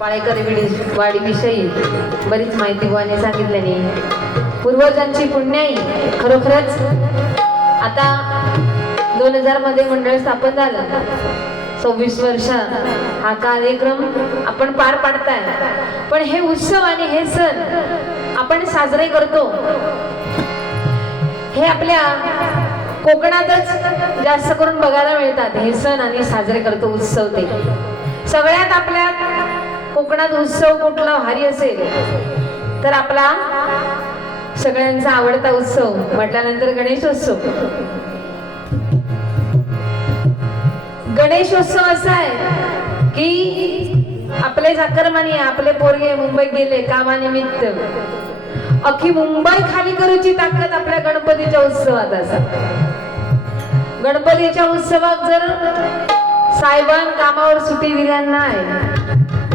पाळेकर वाडीविषयी बरीच माहिती बुवाने सांगितल्याने पूर्वजांची पुण्याई खरोखरच आता 2000 मध्ये मंडळ स्थापन झालं. 26 वर्ष हा कार्यक्रम आपण पार पाडताय. पण हे उत्सव आणि हे सण आपण साजरे करतो हे आपल्या कोकणातच जास्त करून बघायला मिळतात. हे सण आणि साजरे करतो उत्सव ते सगळ्यात आपल्या कोकणात उत्सव कुठला भारी असेल तर आपला सगळ्यांचा आवडता उत्सव म्हटल्यानंतर गणेशोत्सव. गणेशोत्सव असा आहे की आपले चाकरमानी आपले पोरगे मुंबईत गेले कामानिमित्त अख्खी मुंबई खाली करूची ताकद आपल्या गणपतीच्या उत्सवात असा. गणपतीच्या उत्सवात जर साहेबां कामावर सुट्टी दिल्या नाही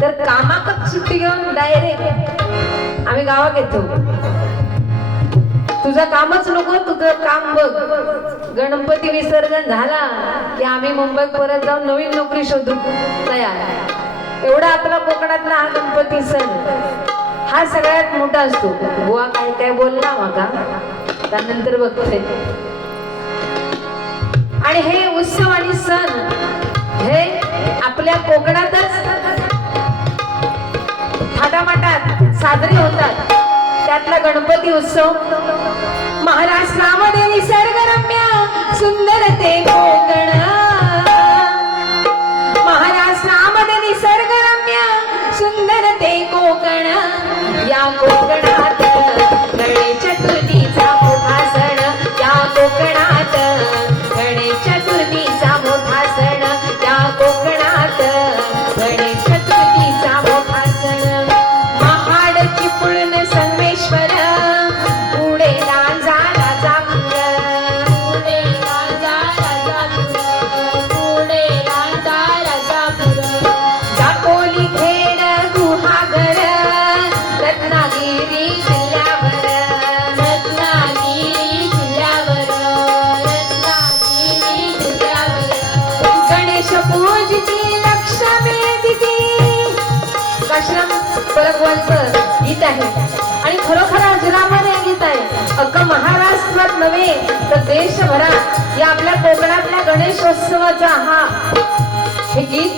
तर कामाकच सुट्टी घेऊन डायरेक्ट आम्ही गावात येतो. तुझं कामच नको तुझं काम बघ. गणपती विसर्जन झाला की आम्ही मुंबईत परत जाऊन नवीन नोकरी शोधू तयार. एवढा आपला कोकणातला हा गणपती सण हा सगळ्यात मोठा असतो. बुवा काय काय बोलला मका त्यानंतर बघते. आणि हे उत्सव आणि सण हे आपल्या कोकणातच थाटामाटात साजरे होतात. त्यातला गणपती उत्सव महाराष्ट्रामध्ये निसर्गरम्य सुंदर ते कोकण. महाराष्ट्रामध्ये निसर्गरम्य सुंदर ते कोकण. या कोकणात गणेश चतुर्थीचा मोठा सण. या कोकणात गणेश चतुर्थीचा मोठा सण. या कोकणात गणेश चतुर्थीचा मोठा सण. महाड चिपळूण संगमेश्वर पुढे लांजा राजापूर. पुढे लांजा राजापूर. पुढे लांजा राजापूर. दापोली खेड गुहागर रत्नागिरी जिल्ह्यावर. रत्नागिरी जिल्ह्यावर. रत्नागिरी जिल्ह्यावर. गणेश पूजती लक्ष्मी दिदी काश्रम परगवांचं गीत आहे आणि खरोखर अजरामध्ये गीत आहे. अख्खा महाराष्ट्रात नव्हे तर देशभरात या आपल्या कोकणातल्या गणेशोत्सवाचा हा हे गीत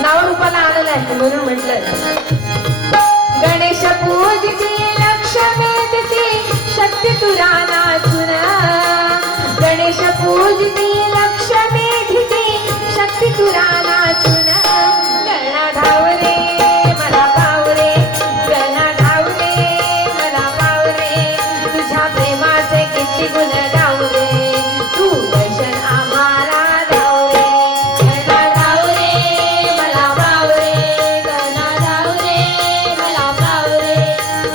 नावरूपाला आलेलं आहे. म्हणून म्हटलं गणेश पूजती लक्ष्मी दिदी शक्ती तुला नाचून. गणेश पूजती लक्ष्मी दिदी शक्ती तुला नाचून. गणा धावरे मला पावरे. गणा धावरे मला पावरे. तुझ्या प्रेमाचे किती गुण धावरे. तू दर्शन आम्हाला धावरे. गणा धावरे मला पावरे. गणा धावरे मला पावरे.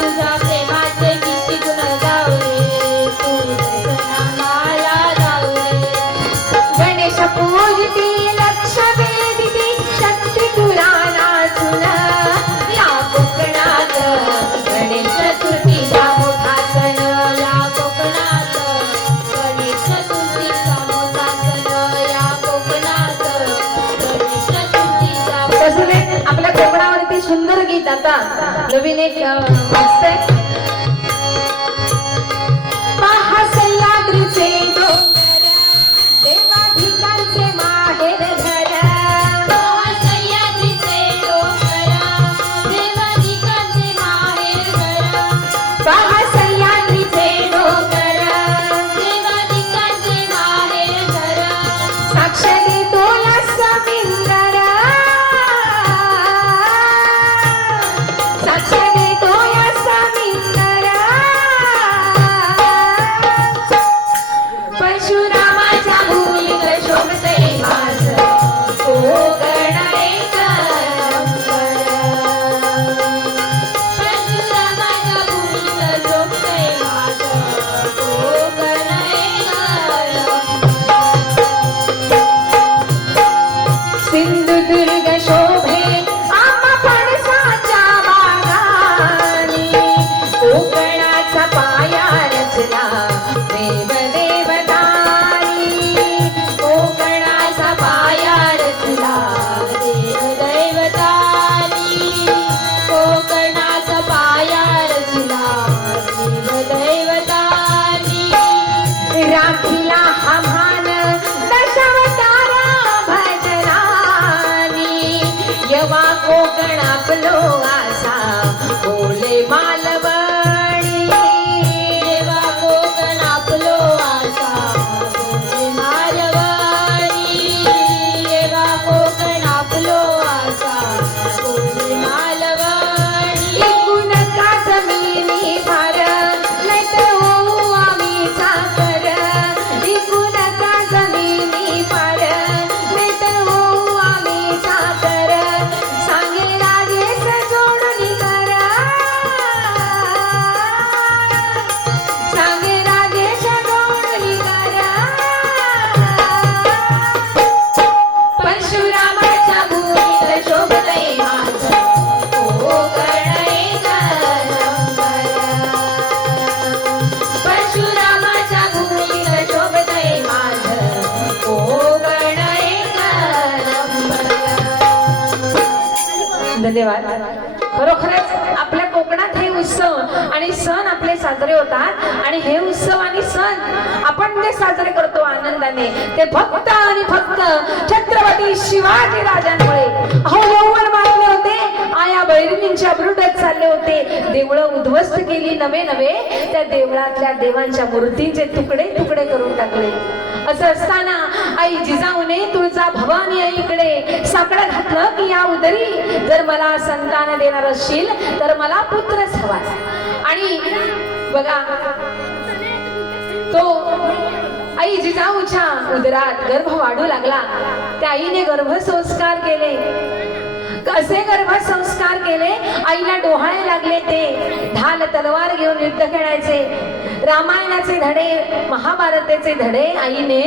तुझ्या प्रेमाचे किती गुण धावरे. तू दर्शन आम्हाला धावरे. गणेश पूजती लक्ष्मी दिदी शक्ती तुला नाचून. या कोकणात गणेश चतुर्थीचा मोठा सण. या कोकणात गणेश चतुर्थीचा मोठा सण. या कोकणात गणेश चतुर्थीचा. तसं आपल्या कोकणावरती सुंदर गीत आता नवीन एक वाजतंय. पहा सह्याद्रीचे डोंगर देवाधिकांचे माहेर घर. पहा सह्याद्रीचे डोंगर देवाधिकांचे माहेर घर. पहा सह्याद्रीचे डोंगर देवाधिकांचे माहेर घर. साक्ष देतो या समिंदर. साक्ष देतो या समिंदर. यवा कोकण आपलो आसा बोले मालवणी येवा कोकण आपलो आसा बोले मालवणी येवा कोकण आपलो आसा बोले मालवणी एकूण का जमिनी भार नाहीतर होऊ आम्ही साखर एकूण का जमिनी भार नाहीतर होऊ आम्ही साखर सांगे राजेश जोडणी करा सांगे राजेश जोडणी करा परशुरामाच्या भूमीत शोभतय माझं कोकण एक नंबर परशुरामाच्या भूमीत शोभतय माझं कोकण एक नंबर. धन्यवाद. खरोखरच आपल्या कोकणात हे उत्सव आणि सण आपले साजरे होतात आणि हे उत्सव आणि सण आपण जे साजरे करतो आनंदाने ते फक्त आणि फक्त छत्रपती शिवाजी राजांमुळे. अहो यौवन मारले होते आया बैरिणींच्या ब्रुडत चालले होते देवळं उद्ध्वस्त केली नवे नवे त्या देवळातल्या देवांच्या मूर्तींचे तुकडे तुकडे करून टाकले. असं असताना आई जिजाऊने तुळजा भवानी आईकडे साकडं घातलं की या उदरी जर मला संतान देणार असशील तर मला पुत्रच हवा. आणि बघा तो आई जिजाऊच्या उदरात गर्भ वाढू लागला. त्या आईने गर्भसंस्कार केले. कसे गर्भसंस्कार केले? आईला डोहाळे लागले ते ढाल तलवार घेऊन युद्ध खेळायचे. रामायणाचे धडे महाभारताचे धडे आईने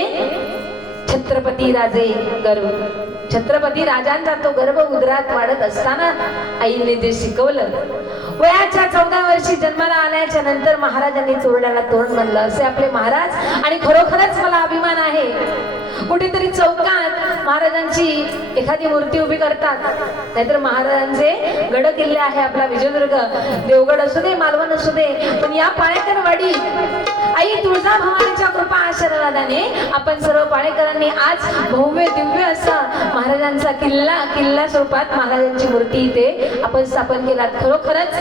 छत्रपती राजांचा तो गर्भ उदरात वाढत असताना आईने जे शिकवलं. वयाच्या 14 वर्षी जन्माला आल्याच्या नंतर महाराजांनी चोरड्याला तोरण बनलं असे आपले महाराज. आणि खरोखरच मला अभिमान आहे कुठेतरी चौकात महाराजांची एखादी मूर्ती उभी करतात नाहीतर महाराजांचे गड किल्ले आहे आपला विजयदुर्ग देवगड असू दे मालवण असू दे पण या पाळेकरवाडी आई तुळजा भवानीच्या कृपा आशीर्वादाने आपण सर्व पाळेकरांनी आज भव्य दिव्य असा महाराजांचा किल्ला स्वरूपात महाराजांची मूर्ती इथे आपण स्थापन केलात. खरोखरच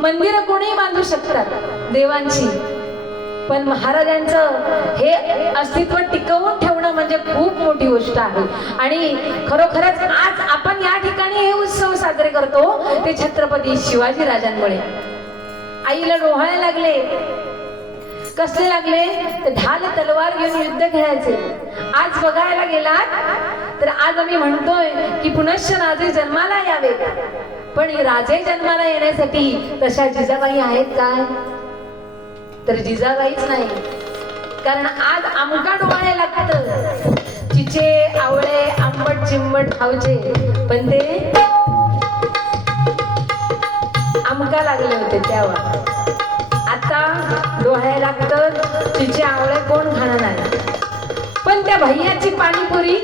मंदिर कोणी बांधू शकतात देवांची पण महाराजांचं हे अस्तित्व टिकवून ठेवणं म्हणजे खूप मोठी गोष्ट आहे. आणि खरोखरच आज आपण या ठिकाणी हे उत्सव साजरे करतो ते छत्रपती शिवाजी राजांमुळे. आईला डोहाळे लागले. कसले लागले? तर ढाल तलवार घेऊन युद्ध खेळायचे. आज बघायला गेलात तर आज आम्ही म्हणतोय की पुनश्च राजे जन्माला यावे पण राजे जन्माला येण्यासाठी तशा जिजाबाई आहेत काय? तर जिजाबाईच नाही. कारण आज आमका डोहाळे लागतं चिचे आवळे आंबट चिंबट खावचे पण ते आमका लागले होते तेव्हा. आता डोहाळे लागतं चिचे आवळे कोण खाणार नाही पण त्या भैयाची पाणीपुरी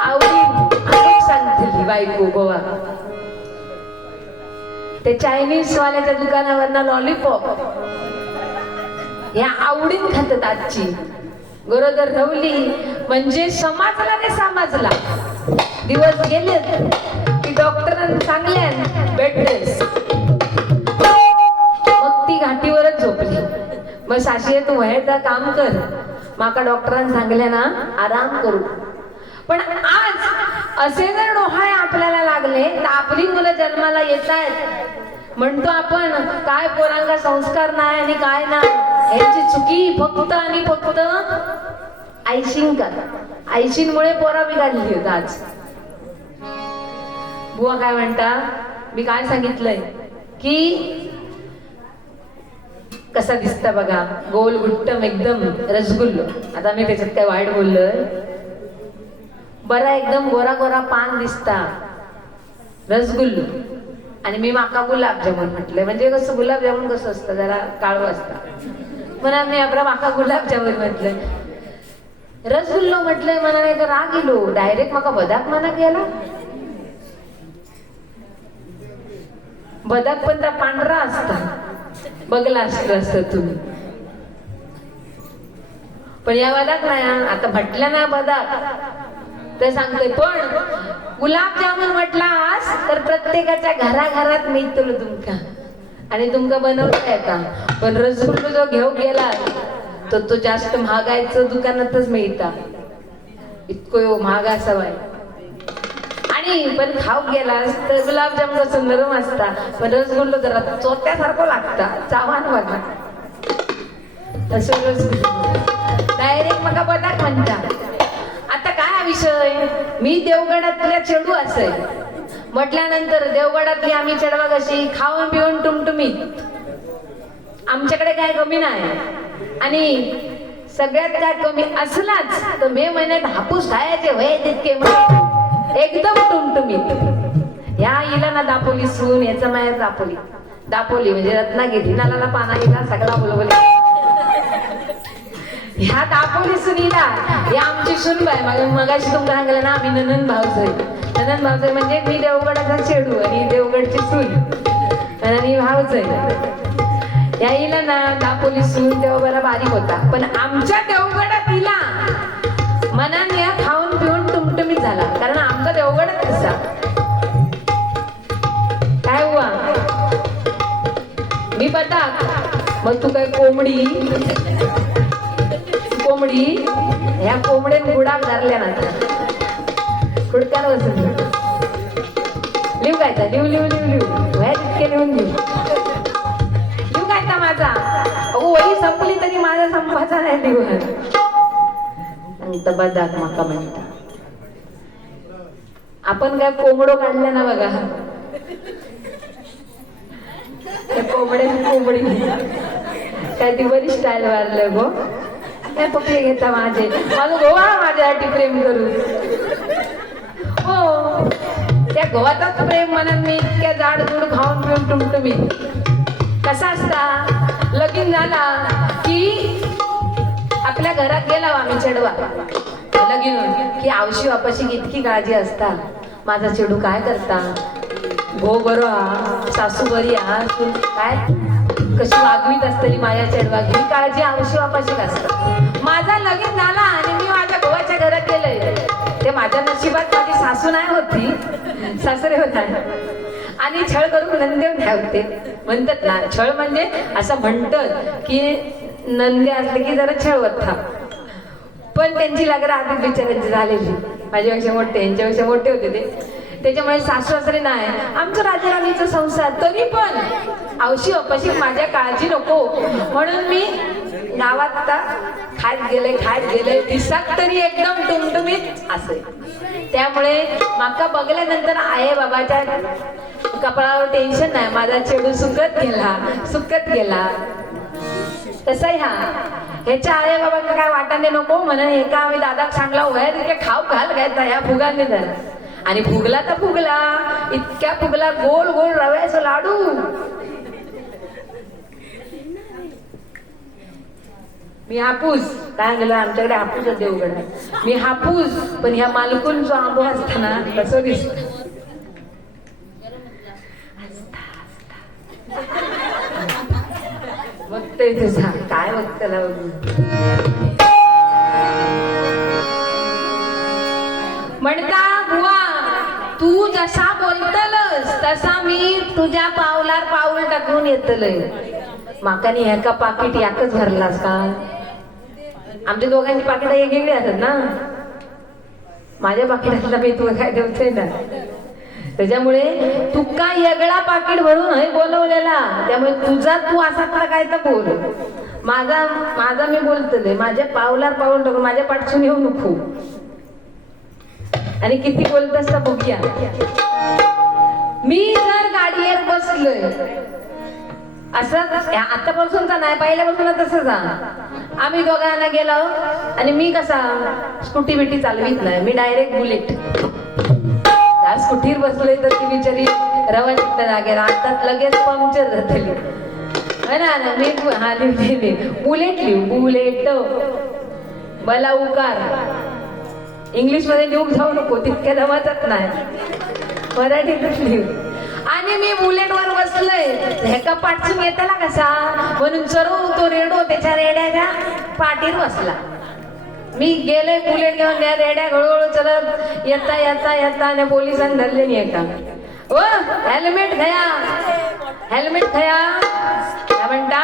आवडी सांगते बायको गोवा. ते चायनीज वाल्याच्या दुकानावरनं लॉलीपॉप या आवडीन खातात. आजची गरोदर ढवली म्हणजे समाजला रे समाजला दिवस गेले की डॉक्टरांनी सांगले बेड रेस्ट मग ती घाटीवरच झोपली. मग साशी तू व्हायचं काम कर माका डॉक्टरांनी सांगले ना आराम करू. पण आज असे जर डोहाळे आपल्याला लागले तर आपली मुलं जन्माला येत आहेत म्हणतो आपण काय पोरांना संस्कार नाही आणि काय नाही याची चुकी फक्त आणि फक्त आईशींमुळे पोरा बिघडली होत. आज बुवा काय म्हणता मी काय सांगितलंय की कसा दिसता बघा गोल गुट्टम एकदम रसगुल्लो. आता मी त्याच्यात काय वाईट बोललोय? बरा एकदम गोरा गोरा पान दिसता रसगुल्लो आणि मी माका गुलाबजामुन म्हटलंय. म्हणजे कसं गुलाबजामुन कसं असतं जरा काळव असतं म्हणा मी आपला माका गुलाबजामुन म्हटलंय. रसगुल्लो म्हटलंय म्हणा नाही तर राग गेलो डायरेक्ट माका बदाक म्हणा गेला. बदाक पण त्या पांढरा असता बघला असतं तुम्ही पण या बदाक नाही आता म्हटल्या ना बदाक ते सांगते. पण गुलाबजामुन म्हटलास तर प्रत्येकाच्या घराघरात मिळतो तुमका आणि तुमका बनवता येता. पण रसगुल्लो जो घेऊ गेला तो जास्त महागायचं दुकानातच मिळता. इतको महाग असावाय. आणि पण खाऊ गेलास तर गुलाबजाम कसं नरम असता, पण रसगुल्लो जरा चोत्यासारखं लागता. चावान बघा डायरेक्ट मका बदाक म्हणता. आता काय हा विषय, मी देवगडातल्या चेडू असे म्हटल्यानंतर देवगडातली आम्ही चढवा कशी खाऊन पिऊन टुमटुमीत. आमच्याकडे काय कमी नाही. आणि सगळ्यात काय कमी असलाच तर मे महिन्यात हापूस खायचे वय तितके एकदम टुमटुमीत. ह्या इला ना दापोली सून, याचा माया दापोली म्हणजे रत्नागिरी नाला पाना इला सगळा बोलवले. ह्या दापोली सुनीला या आमची सुनबाई. मगाशी तुमका सांगितलं ना आम्ही ननंद भाऊजाई म्हणजे मी देवगडाचा चेडू आणि देवगडची सून आणि भाऊजाई. या हिला ना दापोली सून तेव्हा बरा बारीक होता, पण आमच्या देवगडात हिला मनाने खाऊन पिऊन टुमटुमीत झाला. कारण आमचा देवगडच तसा. काय हुआ मी बटाक, मग तू काय कोंबडी ह्या कोंबड्यान गुडाक धरल्या ना खुडक्याला बसून लिहू काय लिहू वया तितके लिहून लिहू काय माझा वही संपली तरी माझा संपाचा नाही लिहू. बदाक माका म्हणता. आपण काय कोंबडो काढल्या ना बघा, कोंबडी काय ती बरी स्टाईल मारलं गो. काय पप्पे घेता माझं गोवा माझ्यासाठी प्रेम करू. हो त्या गोवाचाच प्रेम म्हणून मी इतक्या जाड दूड खाऊन पिऊन टुमटुमी. कसा असता लगीन झाला की आपल्या घरात गेला आम्ही चेडवा लगीन की आवशी वापाशी इतकी काळजी असता. माझा चेडू काय करता, गो बरो हा, सासू बरी हा, तू काय कशी वागवीत असतली माझ्या चेडवाक ही काळजी आवशी वापाशी असत. माझा लगीन झाला आणि मी माझ्या गोवाच्या घरात गेले. ते माझ्या नशिबात माझी सासू नाही होती, सासरे होता. आणि छळ करून नंदेव ठेवते म्हणतात ना. छळ म्हणजे असं म्हणतात की नंदे असले की जरा छळ होता. पण त्यांची लग्न आधी बिचारांची झालेली, माझ्यापेक्षा मोठे यांच्यापेक्षा मोठे होते ते. त्याच्यामुळे सासू सासरे नाही. आमचं राजाराणीचा संसार तरी पण आवशी अपाशी माझ्या काळजी नको म्हणून मी गावात खात गेले दिसाक तरी एकदम टुमटुमीत असे. त्यामुळे माका बघल्यानंतर आहे बाबाच्या कपाळावर टेन्शन नाही. माझा चेडू सुकत गेला कसा ह्याच्या आहे बाबा काय वाटाने नको म्हणून एका आम्ही दादाक सांगला वया तिथे खाऊ घाल घ्यायचा ह्या फुगाने झाला. आणि फुगला तर फुगला, इतक्या फुगला गोल गोल रव्याचं लाडू. मी हापूस काय गेलं आमच्याकडे हापूसच देवगड आहे. मी हापूस पण ह्या मालकून जो आंबो असताना कसं दिसत. बघते तुझा काय बघताना म्हणता बुवा तू जसा बोलतलस तसा मी तुझ्या पावलार पाऊल टाकून येतलय. माकानी ह्याका पाकिट याकच भरलास का. आमच्या दोघांची पाकिट वेगवेगळी असतात ना. माझ्या पाकिटातला मी तुला काय देवते ना. त्याच्यामुळे तुका वेगळा पाकिट भरून हे बोलवलेला. त्यामुळे तुझा तू असा काय तर बोल. माझा मी बोलतले माझ्या पावलार पाऊल टाकून माझ्या पाठसून येऊ नको. आणि किती बोलतस तर बघूया. मी जर गाडीवर बसलोय असं आतापासूनचा नाही पहिल्यापासून तसंच. आम्ही दोघांना गेलो आणि मी कसा स्कूटी बिटी चालवीत नाही. मी डायरेक्ट बुलेट. त्या स्कूटीवर बसलोय तर ती बिचारी रवाना जागेवर आता लगेच पंक्चर झाली. ना मी बुलेट बुलेट बला उकार. इंग्लिश मध्ये लिहून जाऊ नको तितक्या जमतच नाही. मराठीतच लिहू. आणि मी बुलेट वर बसलोय ह्याका पाठसून येताला कसा म्हणून चरव तो रेडो त्याच्या रेड्याच्या पाठीवर बसला. मी गेले बुलेट घेऊन या रेड्या हळूहळू चलत येता येता येता आणि पोलिसांनी धरले नाही एका ओ हेल्मेट घ्या हेल्मेट घ्या काय म्हणता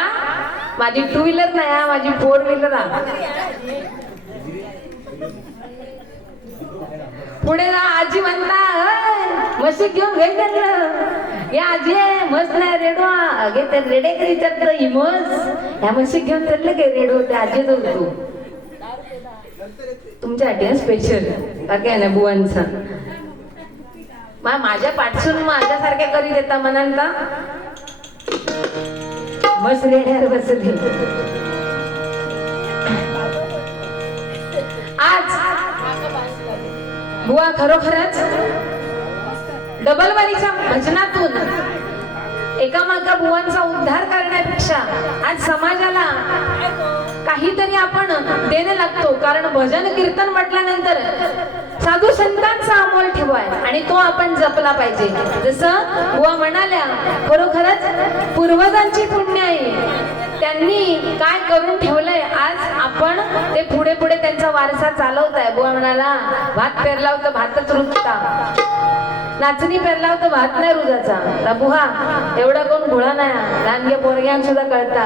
माझी टू व्हीलर नाही हा, माझी फोर व्हीलर हा. पुढे जा आजी म्हणता म्हशी घेऊन घे त्यांना या आजी मस्त नाही रेडवा अगे ते रेडे कधी विचारत ही मस ह्या म्हशी घेऊन चालले काय रेडो ते आजी जाऊ तू तुमच्यासाठी स्पेशल बाकी आहे ना बुवांचा माझ्या पाठसून माझ्यासारख्या करी देता म्हणाल का मस्त रेड्यावर बसली आज बुवा खरोखरच डबलवालीच्या भजनातून एकामागा बुवांचा उद्धार करण्यापेक्षा आज समाजाला काहीतरी आपण देणे लागतो कारण भजन कीर्तन म्हटल्यानंतर साधू संतांचा अमोल ठेवाय आणि तो आपण जपला पाहिजे जसं बुवा म्हणाल्या खरोखरच पूर्वजांची पुण्य आहे त्यांनी काय करून ठेवलंय आज आपण ते पुढे पुढे त्यांचा वारसा चालवताय बुवा म्हणाला भात पेरला होता भातच रुजता नाचणी पेरला होता भात नाही रुजाचा बुहा एवढा कोण घोळा नाही लहानगे पोरग्यां सुद्धा कळता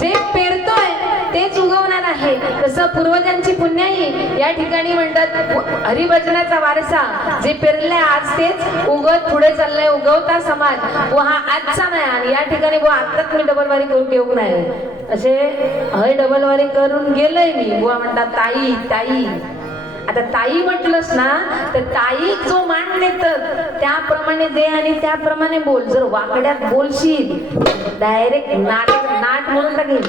जे पेरतोय तेच उगवणार आहे तसं पूर्वजांची पुण्याई या ठिकाणी म्हणतात हरिभजनाचा वारसा जे पेरले आज तेच उगवत पुढे चाललंय उगवता समाज व हा आजचा नाही आणि या ठिकाणी बुवा आत्ताच मी डबलवारी करून घेऊ नाही असे हय डबलवारी करून गेलंय मी बुवा म्हणतात ताई ताई आता ताई म्हटलंस ना तर ताई जो मान देतात त्याप्रमाणे दे आणि त्याप्रमाणे बोल जर वाकड्यात बोलशील डायरेक्ट नाट म्हणून टाकेल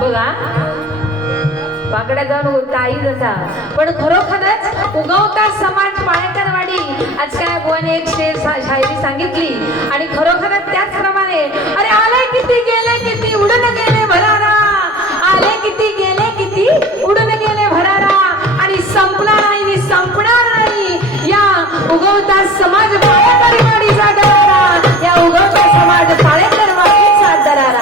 बघा वाकड्यात जाऊन ताई जसा पण खरोखरच उगवता समाज पाळेकरवाडी आज काय बुवाने एक शायरी सांगितली आणि खरोखरच त्याचप्रमाणे अरे आले किती गेले किती उडून गेले भरारा आले किती गेले किती उडून गेले भरारा आणि संपला नाही संपणार नाही या उगवता समाज पाळेकरवाडीचा दरारा या उगवता समाज पाळेकरवाडीचा दरारा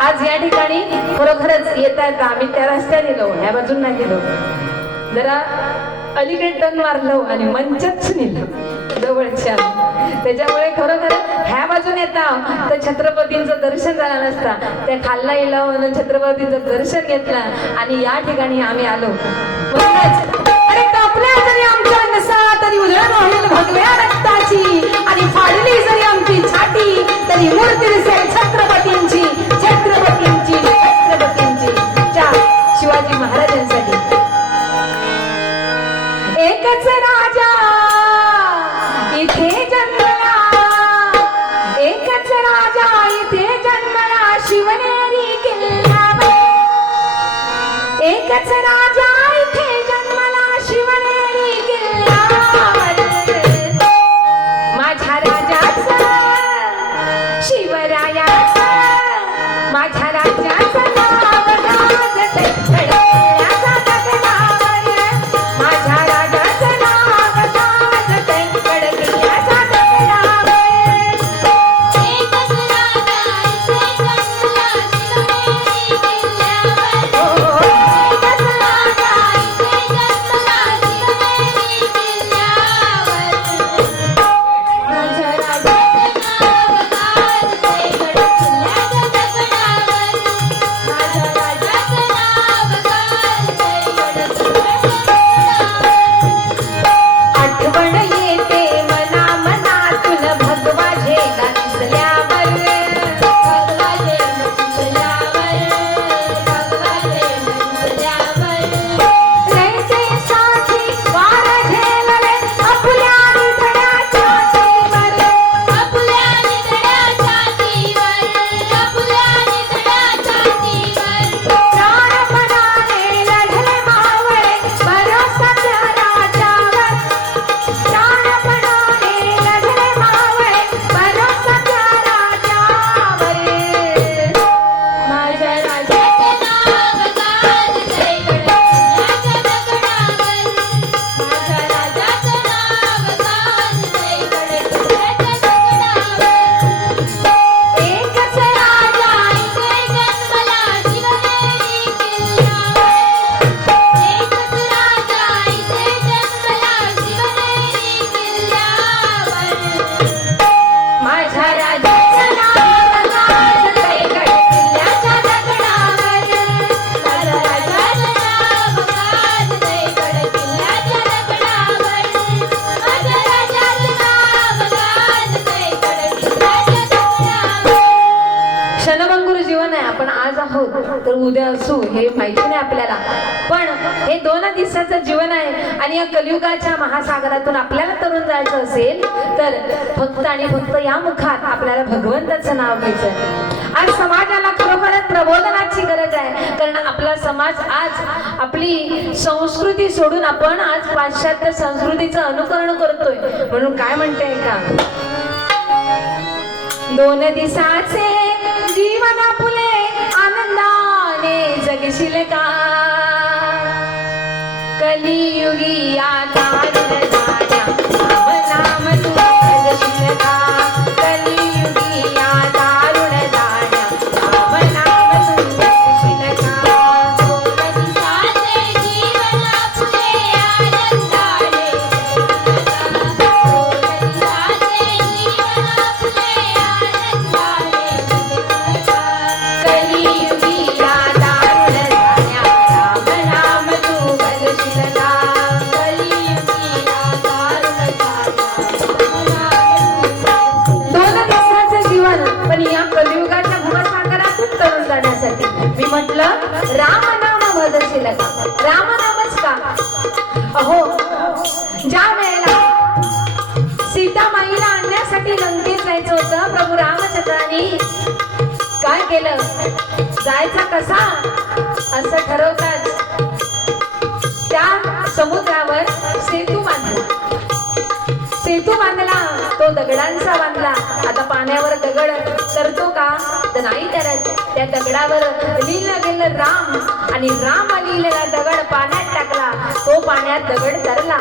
आज या ठिकाणी खरोखरच येता येता आम्ही त्या रस्त्याने गेलो ह्या बाजून नाही गेलो जरा अलीकडे टर्न मारलो आणि मंचच नेलं जवळच्या त्याच्यामुळे खरोखर ह्या बाजून येता तर छत्रपतींचं दर्शन झालं नसता त्या खाल्ला येला म्हणून छत्रपतींचं दर्शन घेतलं आणि या ठिकाणी आम्ही आलो अरे कापल्या जरी आमच्या नसा तरी उधळण होईल भगव्या रक्ताची आणि फाडली जरी आमची छाती तरी मूर्ती दिसेल छत्रपतींची छत्रपतींची छत्रपतींची शिवाजी महाराजांसाठी एकच राजा इथे जन्मला एकच राजा इथे जन्मला शिवनेरी किल्ल्यावर एकच राजा इथे जन्मला शिवनेरी किल्ल्यावर माझ्या राजाचं शिवरायाचं माझ्या राजाचं नाव गाजतंय खडकल्याच्या गगनावर माझ्या राजाचं नाव गाजतंय खडकल्याच्या गगनावर एकच राजा इथे जन्मला शिवनेरी किल्ल्यावर एकच राजा उद्या असू हे माहिती नाही आपल्याला, पण हे 2 दिवसाचं जीवन आहे आणि या कलियुगाच्या महासागरातून आपल्याला तरुण जायचं असेल तर फक्त आणि फक्त या मुखात आपल्याला भगवंताचं नाव घ्यायचं. आज समाजाला खरोखरच प्रबोधनाची गरज आहे, कारण आपला समाज आज आपली संस्कृती सोडून आपण आज पाश्चात्य संस्कृतीचं अनुकरण करतोय. म्हणून काय म्हणते का, 2 दिवसाचे जीवन फुले आनंदाने जगशील का, कलियुगी आता जाण्या नाम नाम तू जगशील का, कलियुगी आता जाण्या नाम नाम तू जगशील का. दिवसाचे जीवन फुले आनंदाने दिवसाचे जीवन फुले आनंदाने कलियुगी आता जाण्या नाम नाम तू जगशील का, कलियुगी आता दोन दिवसाचं जीवन पण या कलियुगाच्या भवसागरातून तरुण जाण्यासाठी मी म्हटलं राम नाम भजशील का. राम नामच का, अहो ज्या वेळेला सीतामाईला आणण्यासाठी लंकेत जायचं होतं, प्रभू रामचंद्रांनी काय केलं, जायचा कसा असं ठरवताच त्या समुद्रावर सेतू बांधला. सेतू बांधला तो दगडांचा बांधला. आता पाण्यावर दगड तरतो का, तर नाही तरत. त्या दगडावर लिहिलं गेलं राम, आणि राम लिहिलेला दगड पाण्यात टाकला, तो पाण्यात दगड तरला.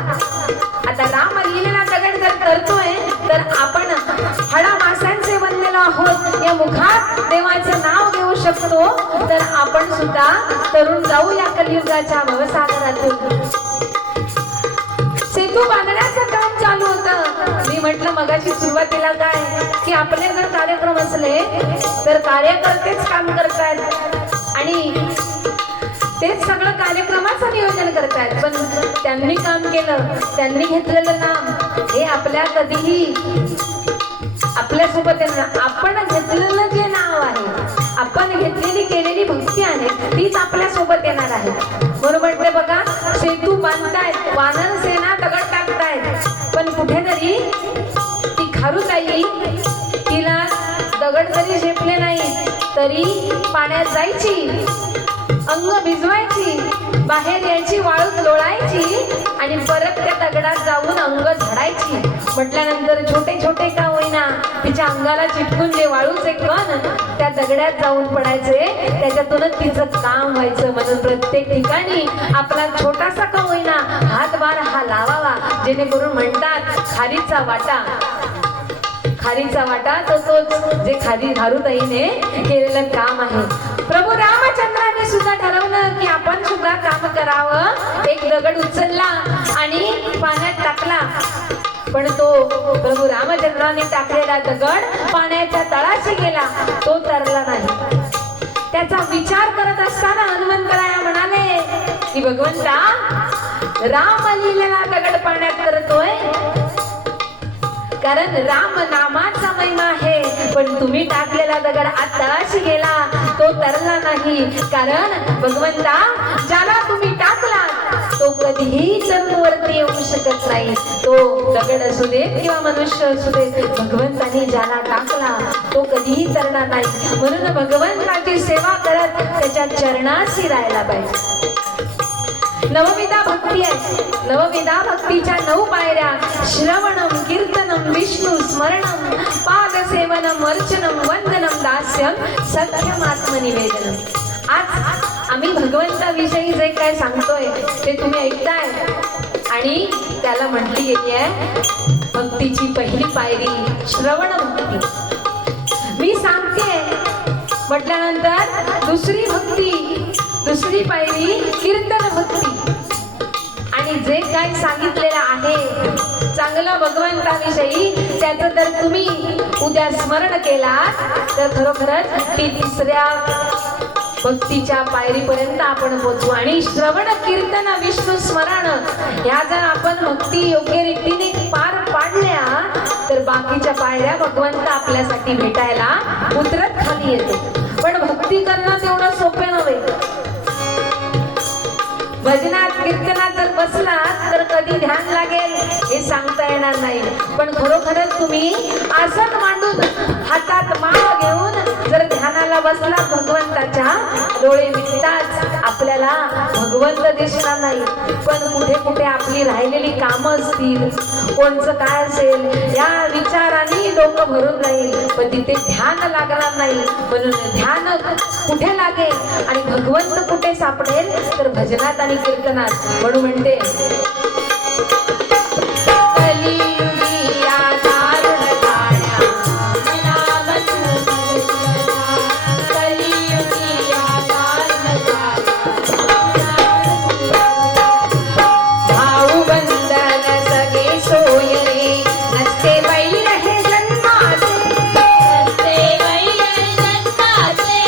आता राम लिहिलेला दगड जर तरतोय तर आपण हाडा माशांचे बनलेलो आहोत, या मुखात देवाचं नाव घेऊ शकतो, तर आपण सुद्धा तरुण जाऊ या कलियुगाच्या भवसागरातून. सेतू बांधण्याचं काम चालू होतं. मी म्हटलं मगाशी सुरुवातीला काय की आपले जर कार्यक्रम असले तर कार्यकर्तेच काम करतात आणि तेच सगळं कार्यक्रमाचं नियोजन करतात, पण त्यांनी काम केलं, त्यांनी घेतलेलं नाम हे आपल्या कधीही आपल्यासोबत येणार. आपण घेतलेलं जे नाव आहे, आपण घेतलेली केलेली भक्ती आहे तीच आपल्या सोबत येणार आहे. बरोबर म्हटले बघा, सेतू बांधतायत, वानर सेना दगड टाकतायत, पण कुठेतरी ती खारुताई तिला दगड जरी झेपले नाही तरी पाण्यात जायची, अंग भिजवायची, बाहेर यायची, वाळूत लोळायची आणि परत त्या दगडात जाऊन अंग झाडायची. म्हटल्यानंतर छोटे छोटे का होईना तिच्या अंगाला चिटकून जे वाळूचे कण त्या दगडात जाऊन पडायचे, त्याच्यातूनच तिचं काम व्हायचं. म्हणून प्रत्येक ठिकाणी आपला छोटासा का होईना हातभार हा लावावा, जेणेकरून म्हणतात खारीचा वाटा, खारीचा वाटा तो तोच जे खारुताईने केलेलं काम आहे. प्रभू रामचंद्राने सुद्धा ठरवलं की आपण सुद्धा काम करावं. एक दगड उचलला आणि पाण्यात टाकला, पण तो प्रभू रामचंद्राने टाकलेला दगड पाण्याच्या तळाशी गेला, तो तरला नाही. त्याचा विचार करत असताना हनुमंतराया म्हणाले की भगवंता, राम लिहिलेला दगड पाण्यात करतोय कारण राम नामाचा महिमा आहे, पण तुम्ही टाकलेला दगड आत तळाशी गेला, तो तरला नाही. कारण भगवंता, ज्याला तुम्ही टाकला तो कधीही चरणवरती येऊ शकत नाही. तो दगड असू दे किंवा मनुष्य असू दे, भगवंतानी ज्याला टाकला तो कधीही तरणार नाही. म्हणून भगवंताची सेवा करत त्याच्या चरणाशी राहायला पाहिजे. नवविधा भक्ती आहे. नवविधा भक्तीच्या 9 पायऱ्या: श्रवणम, कीर्तनम, विष्णू स्मरणम, पादसेवनम, अर्चनम, वंदनम, दास्यम, सख्यम, आत्मनिवेदनम. आज आम्ही भगवंताविषयी जे काय सांगतोय ते तुम्ही ऐकताय आणि त्याला म्हटली गेली आहे भक्तीची पहिली पायरी श्रवण भक्ती. मी सांगते म्हटल्यानंतर दुसरी भक्ती, दुसरी पायरी कीर्तन भक्ती. आणि जे काही सांगितलेलं आहे चांगलं भगवंताविषयी त्याचं जर तुम्ही उद्या स्मरण केलात तर खरोखरच ती तिसऱ्या भक्तीच्या पायरीपर्यंत आपण पोहोचू. आणि श्रवण, कीर्तन, विष्णू स्मरण ह्या जर आपण भक्ती योग्य रीतीने पार पाडल्या तर बाकीच्या पायऱ्या भगवंत आपल्यासाठी भेटायला उतरत खाली येतो. पण भक्ती करणं तेवढं सोपे नव्हे. भजनात कीर्तनात जर बसलात तर कधी ध्यान लागेल हे सांगता येणार नाही. पण खरोखरच तुम्ही आसन मांडून हातात माळ घेऊन जर ध्यानाला बसलात भगवंताच्या, डोळे मिटताच आपल्याला भगवंत दिसणार नाही. पण कुठे कुठे आपली राहिलेली कामं असतील, कोणचं काय असेल, या विचाराने डोकं भरून राहील, पण तिथे ध्यान लागणार नाही. म्हणून ध्यान कुठे लागेल आणि भगवंत कुठे सापडेल तर भजनात आणि कीर्तनात. म्हणून म्हणते कलियुगी या दारुण काळ्या नाम तुझं कलियुगी या दारुण काळ्या भाऊ बंधन सगळे सोय रे, नसते बैल हे जन्माचे. नसते बैल जन्माचे,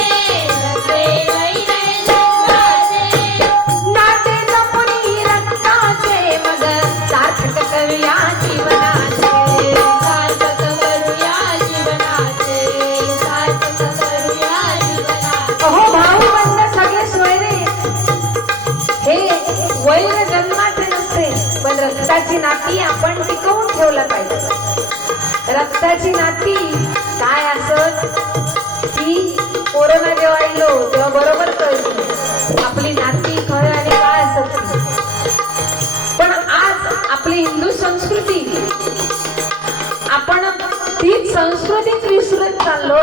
नसते बैल जन्माचे. नाते जपुनी रक्ताचे, मग सार्थक करूया जीवनाचे. सार्थक करूया जीवनाचे, सार्थक करूया जीवनाचे. अहो भाऊ बंध सगळे सोयरे, हे वैर जन्माचे नसते, पण रक्ताची नाती आपण टिकवून ठेवलं पाहिजे. रक्ताची नाती काय असत की कोरोना जेव्हा आलो तेव्हा बरोबर कळली आपली नाती खरं आणि काय असत ती. पण आज आपली हिंदू संस्कृती, आपण तीच संस्कृतीच विसरत चाललो,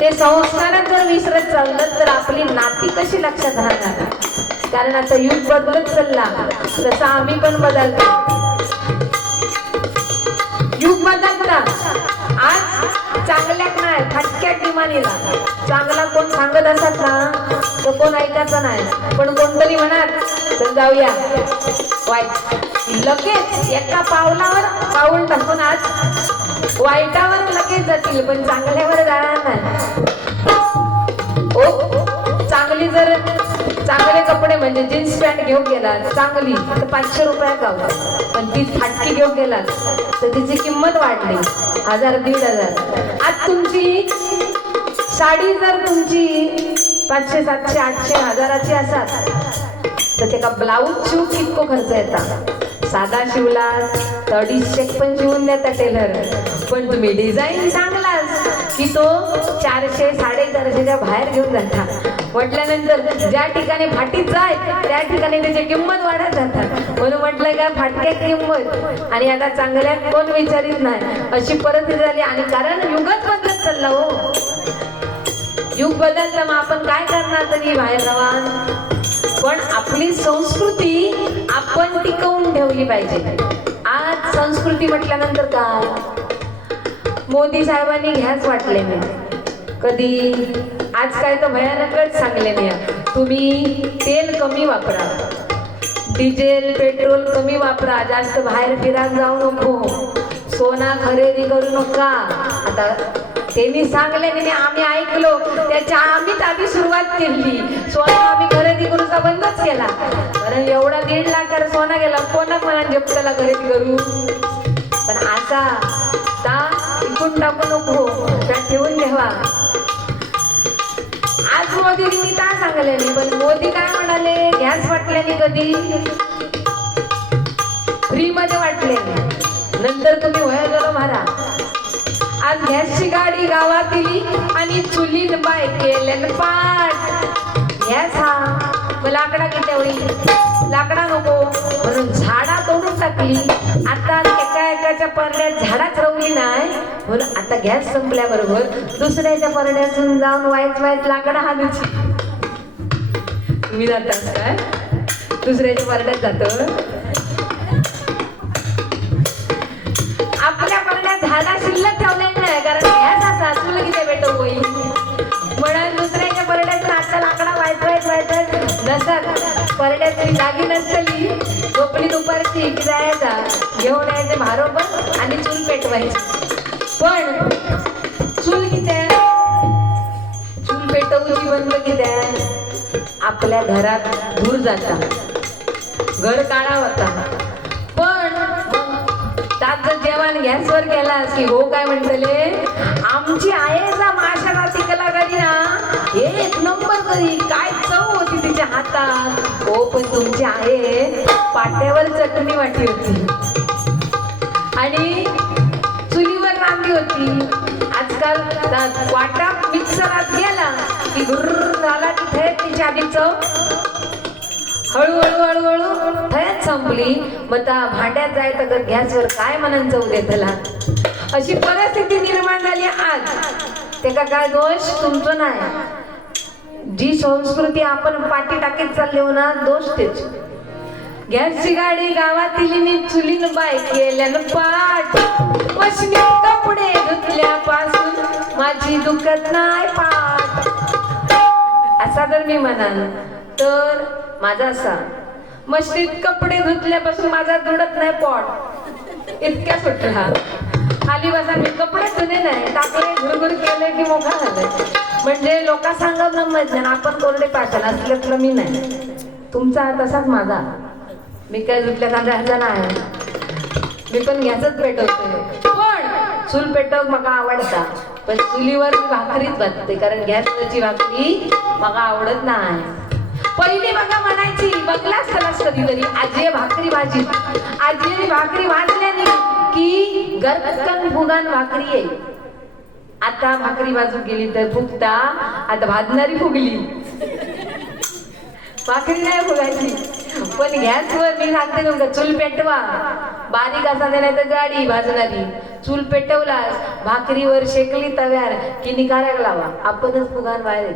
ते संस्कारच जर विसरत चाललं तर आपली नाती कशी लक्षात राहणार. कारण आता युग बदलत चालला तसं आम्ही पण बदलतो. युग बदलता. आज चांगल्याक नाही फटक्यात डिमानीला. चांगला कोण सांगत असत ना तर कोण ऐकायचं नाही, पण कोणतरी म्हणत तर जाऊया वाईट, लगेच एका पावलावर पाऊल टाकून आज वाईटावर लगेच जातील, पण चांगल्यावर जाणार नाही. ओ चांगली जर चांगले कपडे म्हणजे जीन्स पॅन्ट घेऊन गेला चांगली तर 500 रुपये गाव, पण ती फाटकी घेऊन गेला तर तिची किंमत वाढली 1000-1500. आज तुमची साडी जर तुमची 500, 700, 800, 1000ची असतात तर त्याचा ब्लाऊज शिव कितको खर्च येतात. साधा शिवला तर 250 पण शिवून देता टेलर, पण तुम्ही डिझाईन सांगलास की तो 400, 450च्या बाहेर घेऊन जाता. म्हटल्यानंतर ज्या ठिकाणी फाटीत जाय त्या ठिकाणी त्याची किंमत वाढत जातात. म्हणून म्हटलं का फाटक्या किंमत आणि आता चांगल्या कोण विचारित नाही अशी परिस्थिती झाली. आणि कारण युगच बदलत चालला. हो युग बदललं मग आपण काय करणार तरी बाहेर जावा. पण आपली संस्कृती आपण टिकवून ठेवली पाहिजे. आज संस्कृती म्हटल्यानंतर काय मोदी साहेबांनी घ्याच वाटले नाही कधी. आज काय तर भयानकच सांगले नाही, तुम्ही तेल कमी वापरा, डिझेल पेट्रोल कमी वापरा, जास्त बाहेर फिरायला जाऊ नको, सोना खरेदी करू नका. आता त्यांनी सांगले नाही आम्ही ऐकलो, त्याच्या आम्हीच आधी सुरुवात केली. सोना आम्ही खरेदी करूचा बंदच केला, कारण एवढा 1.5 लाख सोना गेला, कोणाक म्हणा झेपटाला खरेदी करू. पण आता इकून टाकू नको, त्या ठेवून ठेवा. आज मोदींनी काय सांगले नाही, पण मोदी काय म्हणाले गॅस वाटल्याने कधी फ्री मध्ये वाटले, नंतर तुम्ही वयाजवळ मारा. आज गॅसची गाडी गावात दिली आणि चुलीत बाय केल्यान पाठ. गॅस हा लाकडा किती होईल, लाकडा नको म्हणून झाडा तोडून टाकली. आता एका परड्यात झाडाच रवली नाही, म्हणून आता गॅस संपल्याबरोबर दुसऱ्याच्या परड्यातून जाऊन वाईट लाकडा हालूची. तुम्ही जातास काय दुसऱ्याच्या परड्यात जातो. आपल्या परड्यात झाडा शिल्लक ठेवले नाही, कारण गॅस असा तुला किती भेटो होईल म्हणून दुसऱ्याच्या परड्यातून आता लाकडा वाईट नसतात. परड्यात तरी जागी नसतली झोपडी दुपारची जायचा घेऊन यायचे भारोबर आणि चूल पेटवायची. पण चूल किती आहे, चूल पेटवूची बंद किती आहे. आपल्या घरात धूर जाता, घर काळा होता, पण त्यात जर जेव्हा अभिमान गॅसवर केलास की हो काय म्हणतले आमची आईचा माशा जाती कलाकारी ना एक नंबर करी काय चव होती तिच्या हातात हो पण तुमची आहे पाट्यावर चटणी वाटी होती आणि चुलीवर रांधी होती आजकाल वाटा मिक्सरात गेला की गुर्र झाला की थेट तिची आधी चव हळूहळू हळूहळू थयात संपली मग त्या भांड्यात जायचं तर गॅसवर काय म्हणून चव देतला अशी परिस्थिती निर्माण झाली आज ते का काय दोष तुमचं नाही जी संस्कृती आपण पाठी टाकीत चालले हो ना दोष तेच गॅसची गाडी गावातील चुलीन बाय केल्यानं पाठ मशनी कपडे धुतल्यापासून माझी दुखत नाही पाठ असा जर मी म्हणाल तर माझा असा मशनीत कपडे धुतल्यापासून माझा दुडत नाही पोट इतक्या सुटला खाली बसा मी कपडे धुणे नाही टाकले घुरघुर केले की मोठा झालं म्हणजे लोक सांगा ब्रह्मज्ञान आपण कोरडे पाठल असल्यातलं मी नाही तुमचा तसाच माझा मी काय धुतल्या तांदळाचा नाही मी पण गॅसच पेटवते पण चूल पेटवक मला आवडता पण चुलीवर भाकरीच बनते कारण गॅसवरची भाकरी मला आवडत नाही पहिली बघा म्हणायची बघलाच त्यालाच कधीतरी आजी भाकरी भाजी आजी भाकरी भाजल्याने की गरकन फुगान भाकरी येईल आता भाकरी बाजू गेली तर फुगता आता भाजणारी फुगली भाकरी नाही फुगायची पण गॅसवर मी सांगते तुमका चूल पेटवा बारीक असा नाही तर गाडी भाजणारी चूल पेटवलास भाकरीवर शेकली तव्यार की निकाऱ्याला लावा आपणच फुगान बाहेर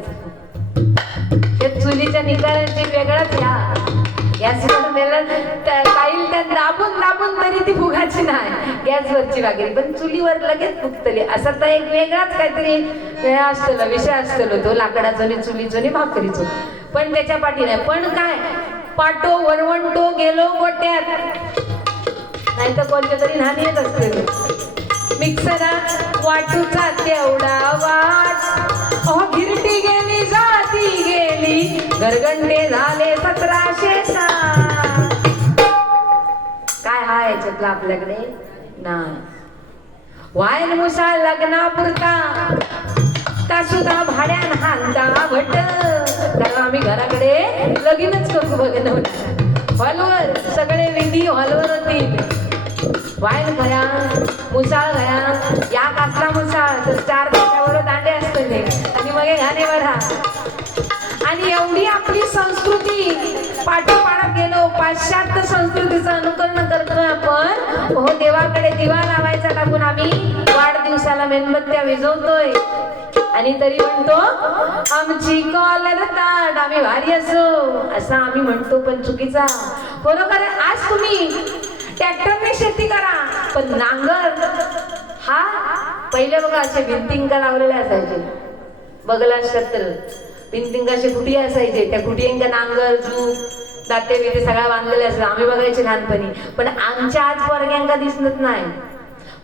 त्या चुलीच्या निकाऱ्यांची वेगळाच गॅसवर काही त्या दाबून दाबून तरी ती फुगाची नाही गॅसवरची भाकरी पण चुलीवर लगेच फुगतली असा तर एक वेगळाच काहीतरी असतो विषय असतो तो लाकडाचा आणि चुलीचं आणि भाकरीचं पण त्याच्या पाठी नाही पण काय पाटो वरवंटो गेलो गोट्यात नाही तर कोणत्या तरी न्हाणी येत असते मिक्सरात वाटूचा तेवढा वाट अहो गिरटी गेली जाती गेली घरगंडे झाले 1707 काय हा याच्यातला आपल्याकडे नाही वायन मुसा लग्नापुरता ता सुद्धा भाड्यान हांता भट कारण आम्ही घराकडे लगीनच करू बघणं हॉलवर सगळे विधी हॉलवर होतील वाईन घ्या मुसाळ घ्या या कासला मुसाळ तर 4 त्याच्यावर दांडे असते आणि मग घाणे बढा आणि एवढी आपली संस्कृती पाठोपाठात गेलो पाश्चात्य संस्कृतीचं अनुकरण करतोय आपण हो देवाकडे दिवा लावायचा टाकून आम्ही वाढदिवसाला मेणबत्त्या विझवतोय आणि तरी म्हणतो आमची कॉलर ताट आम्ही भारी असो असं आम्ही म्हणतो पण चुकीचा बरोबर आज तुम्ही ट्रॅक्टरने शेती करा पण नांगर हा पहिले बघा असे भिंतिंका लावलेले असायचे बघला असतात तर भिंतिंका असे खुटी असायचे त्या खुटींका नांगर जूक दाते बिते सगळ्या बांधलेले असतात आम्ही बघायचे लहानपणी पण आमच्या आज वर्ग्यांका दिसत नाही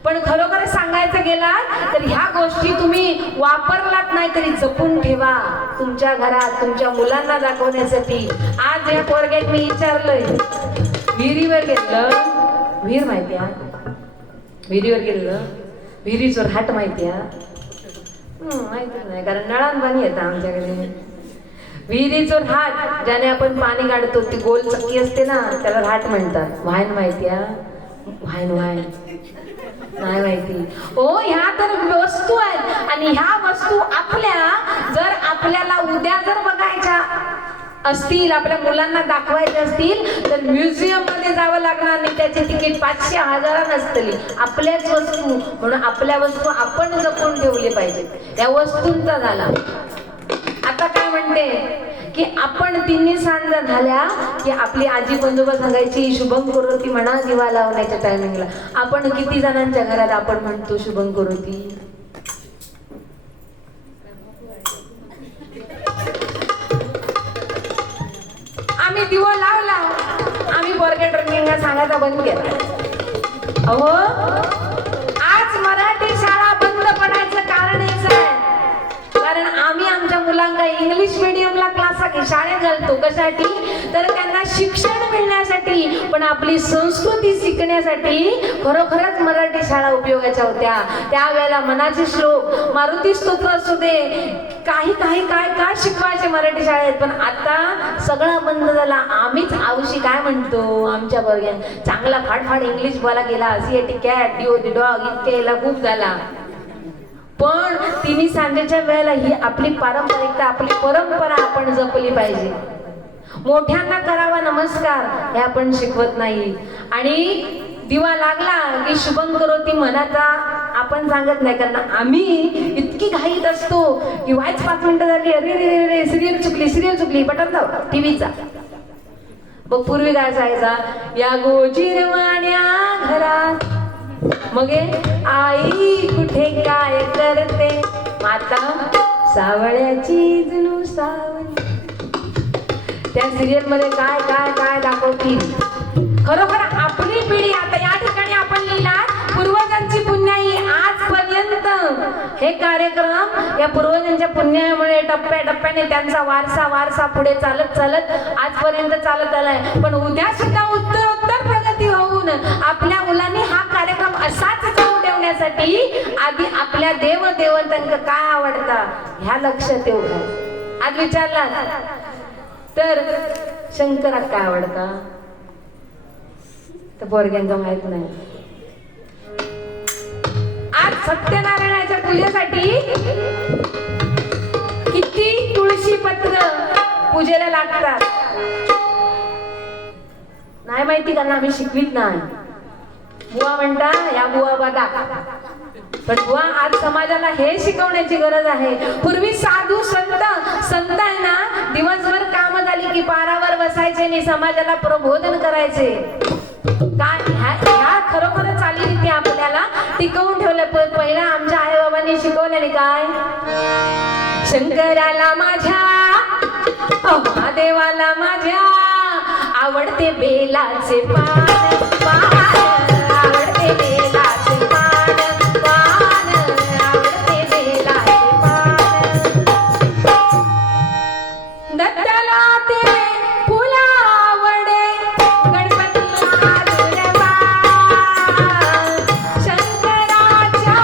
पण खरोखर सांगायचं गेला तर ह्या गोष्टी तुम्ही वापरलात नाही तरी जपून ठेवा तुमच्या घरात तुमच्या मुलांना दाखवण्यासाठी आज या पोरग्यात मी विचारलंय विहिरीवर गेलं विहीर माहिती विहिरीवर गेलं विहिरीचं हाट माहिती माहितीच नाही कारण नळान पाणी येतं आमच्याकडे विहिरीचं हाट ज्याने आपण पाणी काढतो ती गोल चक्की असते ना त्याला हाट म्हणतात वाहन माहिती वाहन वाहन नाही माहिती ओ ह्या तर वस्तू आहेत आणि ह्या वस्तू आपल्या जर आपल्याला उद्या जर बघायच्या असतील आपल्या मुलांना दाखवायचे असतील तर म्युझियम मध्ये जावं लागणार नाही त्याचे तिकीट 500-1000 नसतली आपल्याच वस्तू म्हणून आपल्या वस्तू आपण जपून ठेवले पाहिजेत या वस्तूंचा झाला आता काय म्हणते की आपण तिन्ही सांज झाल्या की आपली आजी बंधुबा सांगायची शुभम करोती म्हणा दिवा लावण्याच्या टायमिंगला आपण किती जणांच्या घरात आपण म्हणतो शुभम करोती आम्ही दिवा लावला आम्ही बोरगे ट्रेनिंग सांगायचा बंद केला अहो आज मराठी शाळा बंद पडायचं कारण हेच आहे कारण आम्ही आमच्या मुलांना इंग्लिश मीडियमला क्लास सहभागी शाळेत घालतो कशासाठी तर त्यांना शिक्षण मिळण्यासाठी, पण आपली संस्कृती शिकण्यासाठी खरोखरच मराठी शाळा उपयोगाच्या होत्या. त्यावेळेला मनाचे श्लोक, मारुती स्तोत्र असू दे, काही काही काय काय शिकवायचे मराठी शाळेत. पण आता सगळं बंद झाला. आम्हीच आवशी काय म्हणतो आमच्या वर्गात चांगला फाडफाड इंग्लिश बोला गेला, असी कॅट डिओ दी डॉग इतके याला खूप झाला. पण तिन्ही सांजेच्या वेळेला ही आपली पारंपरिकता, आपली परंपरा आपण जपली पाहिजे. मोठ्यांना करावा नमस्कार हे आपण शिकवत नाही. आणि दिवा लागला की शुभम करोती मनाचा आपण सांगत नाही, कारण आम्ही इतकी घाईत असतो की वायच 5 मिनिटं झाली, अरे रे रे सिरियल चुकली बटन दाव टीव्हीचा. मग पूर्वी काय सांगायचा, या गोजीरवाण्या घरात मग आई कुठे काय करते, माता सावळ्याची जुनू सावली. त्या सिरियल मध्ये काय काय काय दाखवतील. खरोखर आपली पिढी आता या ठिकाणी आपण लिहिला पूर्वजांची पुण्याई. आजपर्यंत हे कार्यक्रम या पूर्वजांच्या पुण्यामुळे टप्प्याटप्प्याने त्यांचा वारसा पुढे चालत आजपर्यंत चालत आलाय. पण उद्या सुद्धा उत्तरोत्तर प्रगती होऊन आपल्या मुलांनी हा कार्यक्रम असाच चालू ठेवण्यासाठी आधी आपल्या देवदेवतांना काय आवडतं ह्या लक्षात येऊ. आज विचारला तर शंकरात काय आवडतं तर पोरग्यांचं माहित नाही. आज सत्यनारायणाच्या पूजेसाठी किती तुळशी पत्र पूजेला लागतात नाही माहिती, कारण आम्ही शिकवीत नाही. बुवा म्हणता या बुवा बघा, पण बुवा आज समाजाला हे शिकवण्याची गरज आहे. पूर्वी साधू संत आहे ना, दिवसभर काम झाली की पारावर बसायचे आणि समाजाला प्रबोधन करायचे. काय ह्या खरोखर चालीरीती आपल्याला टिकवून ठेवलं. पहिला आमच्या आई बाबांनी शिकवलेले काय, शंकराला माझ्या महादेवाला माझ्या आवडते बेलाचे पान, आवडते बेलाचे पान, आवडते बेलाचे पान. दत्ताला ते फुला आवडे, गणपतीला दुर्वा, शंकराच्या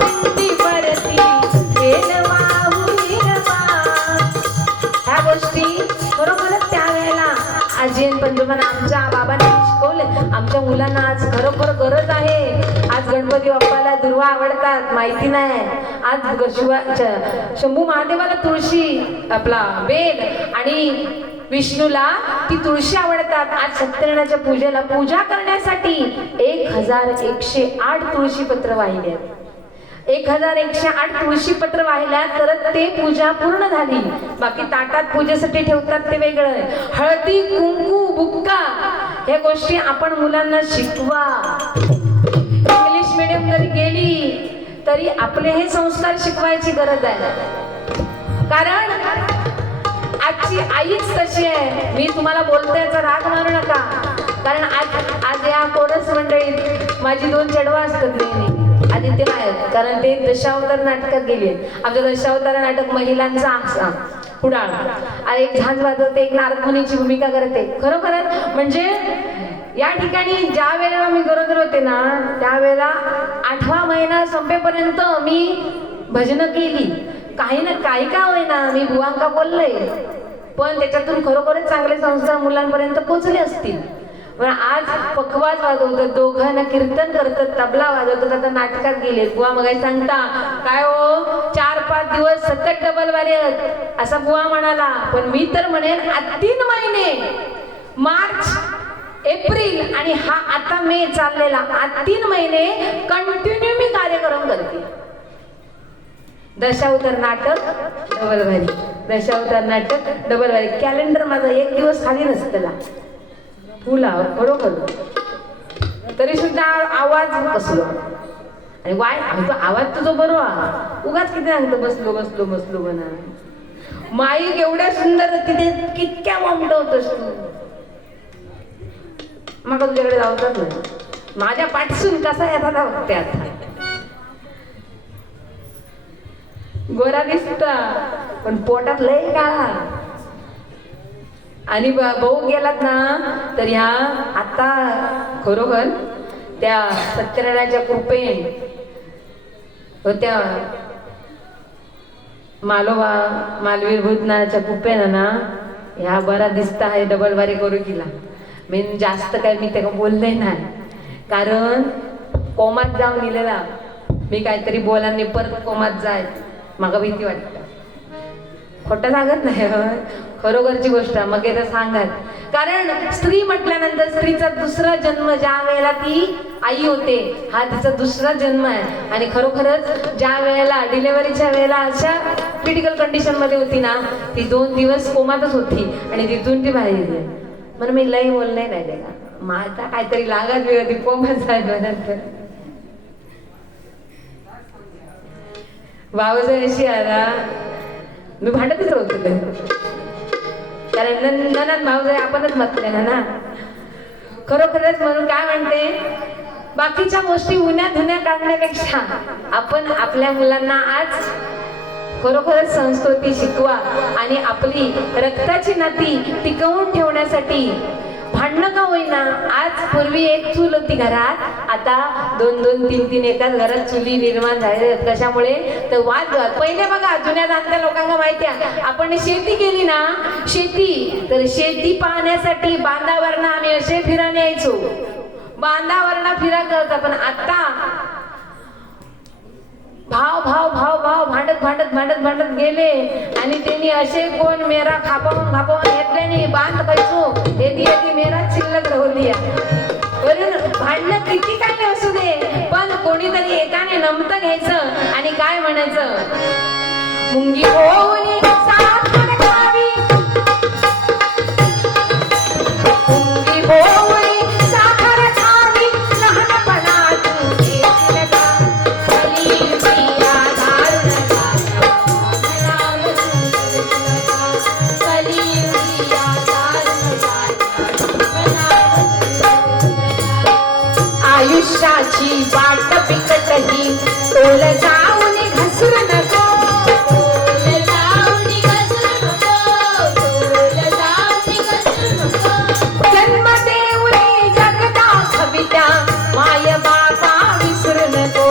पिंडीवरती बेलवा हुरवा. ह्या गोष्टी खरोखरच त्यावेळेला आजी आणि पंजोबांना आमच्या बाबांनी शिकवले. आमच्या मुलांना आज खरोखर गरज आहे. आज गणपती बाप्पाला दुर्वा आवडतात माहिती नाही. आज शंभू महादेवाला तुळशी आपला बेल आणि विष्णूला ती तुळशी आवडतात. आज सत्यनारायणाच्या पूजेला पूजा करण्यासाठी 1108 तुळशी पत्र वाहिले. 1108 तुळशी पत्र वाहिल्या तर ते पूजा पूर्ण झाली. बाकी ताटात पूजेसाठी ठेवतात ते वेगळं. हळदी कुंकू बुक्का ह्या गोष्टी आपण मुलांना शिकवा. इंग्लिश मीडियम जरी गेली तरी आपले हे संस्कार शिकवायची गरज आहे. कारण आजची आईच तशी आहे. मी तुम्हाला बोलते याचा राग मानू नका, कारण आज या कोरस मंडळीत माझी 2 चढवा असतात नेहमी. आदित्य नायक, कारण ते दशावतार नाटकात गेले. आमच्या दशावतार नाटक महिलांचा पुढाळ, आणि एक झांज वाजवते, एक नारद मुनीची भूमिका करते. खरोखरच म्हणजे या ठिकाणी ज्या वेळेला मी गरोदर होते ना, त्यावेळेला 8वा महिना संपेपर्यंत मी भजन केली. काही ना काही का होईना मी बुवांका बोलले, पण त्याच्यातून खरोखरच चांगले संस्कार मुलांपर्यंत पोहोचले असतील. पण आज पखवाज वाजवतात, दोघांना कीर्तन करतात, तबला वाजवतात. आता नाटकात गेले. बुवा मग सांगता काय हो 4-5 दिवस सतत डबल वारे असा बुवा म्हणाला. पण मी तर म्हणेन 3 महिने मार्च एप्रिल आणि हा आता मे चाललेला 3 महिने कंटिन्यू मी कार्यक्रम करते. दशावतार नाटक डबल वारी, दशावतार नाटक डबल वारी. कॅलेंडर माझा 1 दिवस खाली नसतला फुला खरोखर. तरी सुद्धा आवाज कसलो आणि वाय आवाज तुझा बरोबर उगाच किती सांगतो बसलो बसलो बसलो बना. माईक एवढ्या सुंदर तिथे कितक्या वामट होतस तू. मग तुझ्याकडे जाऊचाच नाही. माझ्या पाठसून कसा एखादा बघते आता. गोरा दिसता पण पोटात लय काळा. आणि भाऊ गेलात ना तर ह्या आता खरोखर त्या सत्यनारायणाच्या कृपेन व त्या मालोबा मालवीर भूतनाथच्या कृपेनं ना ह्या बरा दिसता आहे डबल बारी करू केला. मी जास्त काय मी त्याला बोलले नाही, कारण कोमात जाऊन दिलेला मी काहीतरी बोलांनी परत कोमात जाय मला भीती वाटत. खोटं सांगत नाही, खरोखरची गोष्ट मग एकदा सांगाल. कारण स्त्री म्हटल्यानंतर स्त्रीचा दुसरा जन्म ज्या वेळेला ती आई होते हा तिचा दुसरा जन्म आहे. आणि खरोखरच ज्या वेळेला डिलेव्हरीच्या वेळेला अशा क्रिटिकल कंडिशन मध्ये होती ना ती 2 दिवस कोमातच होती आणि तिथून ती बाहेर गेली. म्हणून मी लई बोलले नाही त्याला, माझा काहीतरी लागत वेळ ती कोमात जायनंतर भाऊजाईशी आला मी भांडतच होते, कारण ननंद भाऊजाई आपणच म्हटले ना खरोखरच. म्हणून काय म्हणते, बाकीच्या गोष्टी उन्या धुन्या काढण्यापेक्षा आपण आपल्या मुलांना आज खरोखरच संस्कृती शिकवा आणि आपली रक्ताची नाती टिकवून ठेवण्यासाठी भांडणं का होईना. आज पूर्वी एक चूल होती घरात, आता 2-2, 3-3 एकाच घरात चुली निर्माण झाले. कशामुळे तर वाद. पहिले बघा जुन्या जाणत्या लोकांना माहिती आहे, आपण शेती केली ना शेती तर शेती पाहण्यासाठी बांधावरनं आम्ही असे फिरायला यायचो, बांधावरनं फिरा करत. पण आता भाव भाव भाव भाव भांडत भांडत भांडत भांडत गेले आणि त्यांनी असे कोण मेरा खापावून घेतल्याने बांध पैसो हे दिया ती मेरा शिल्लक राहुली. भांडणं किती काही असू दे पण कोणीतरी एकाने नमतं घ्यायचं आणि काय म्हणायचं, मुंगी होऊन साखर खावी, मुंगी होऊन साखर खावी, लहानपणात आयुष्याची वाट बिकटही तोल जाऊन घसर नको, तोल जाऊन घसर नको, तोल जाऊन घसर नको. जन्म देऊन जगदा खवित्या माय बाबा विसरू नको,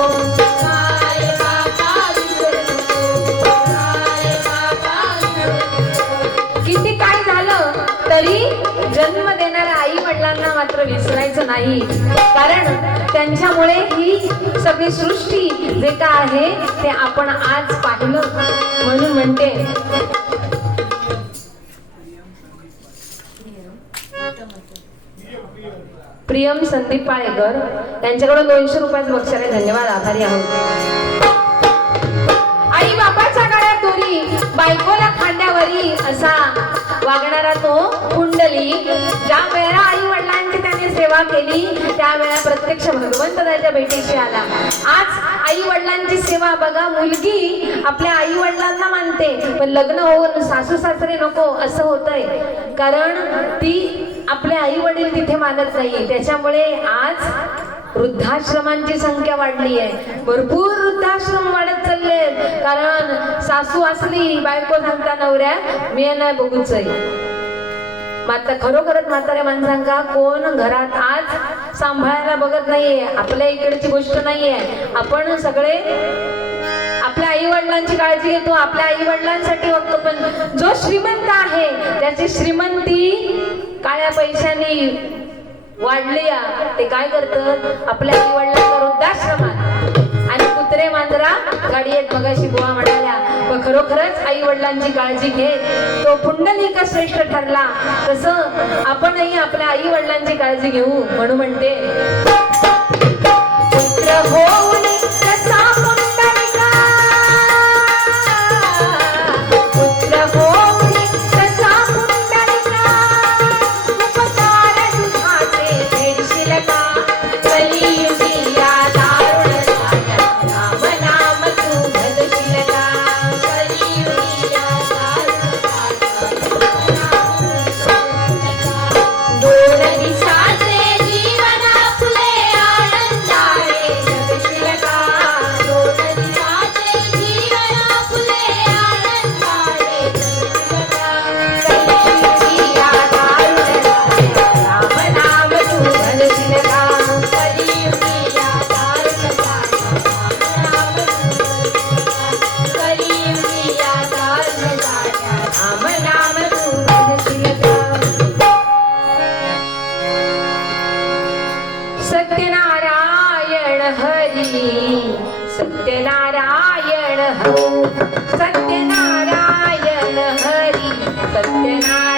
माय बाबा विसरू नको, माय बाबा विसरू नको. किती काय झालं तरी जन्म देणाऱ्या आई वडिलांना मात्र विसरायचं नाही, कारण त्यांच्यामुळे ही सगळी सृष्टी जे काय आहे ते आपण आज पाहिलं. म्हणून म्हणते प्रियम संदीप पाळेकर त्यांच्याकडून 200 रुपयाचं बक्षीस आहे. धन्यवाद, आभारी आहोत. आई बापाच्या गळ्यात दोरी बायकोला खांद्यावरी असा वागणारा तो कुंडली. ज्या वेळेला आई वडिलांची त्याने सेवा केली त्यावेळेला प्रत्यक्ष भगवंताच्या भेटीशी आला. आज आई वडिलांची सेवा बघा, मुलगी आपल्या आई वडिलांना मानते पण लग्न होऊन सासू सासरे नको असं होतंय, कारण ती आपले आई वडील तिथे मानत नाही. त्याच्यामुळे आज वृद्धाश्रमांची संख्या वाढली आहे, भरपूर वृद्धाश्रम वाढत चालले. कारण सासू असली बायको सांगता नवऱ्या मी नाही बघूच आहे. मात्र खरोखरच म्हाताऱ्या माणसांका कोण घरात आज सांभाळायला बघत नाहीये. आपल्या इकडची गोष्ट नाहीये, आपण सगळे आपल्या आई वडिलांची काळजी घेतो, आपल्या आई वडिलांसाठी बघतो. पण जो श्रीमंत आहे त्याची श्रीमंती काळ्या पैशांनी वाढली, ते काय करतात आपल्या आई वडिलांच्या वृद्धाश्रमात आणि कुत्रे मांजरा गाडीत मगाशी बुवा म्हणाल्या. पण खरोखरच आई वडिलांची काळजी घे, तो पुंडलिक श्रेष्ठ ठरला तसं आपणही आपल्या आई वडिलांची काळजी घेऊ. म्हणून म्हणते पुत्र होऊन कसा पुंडलिका, पुत्र होऊन कसा पुंडलिका, उपकार तुझाचे फेडशील का, कलियुगी या दारुण झाल्या राम नाम तू भजशील का, कलियुगी या दारुण झाल्या राम नाम तू भजशील का. दोन दिवसाचे जीवन आपले आनंदाने हरी सत्यनारायण हरी सत्यनारायण हरी सत्यनारायण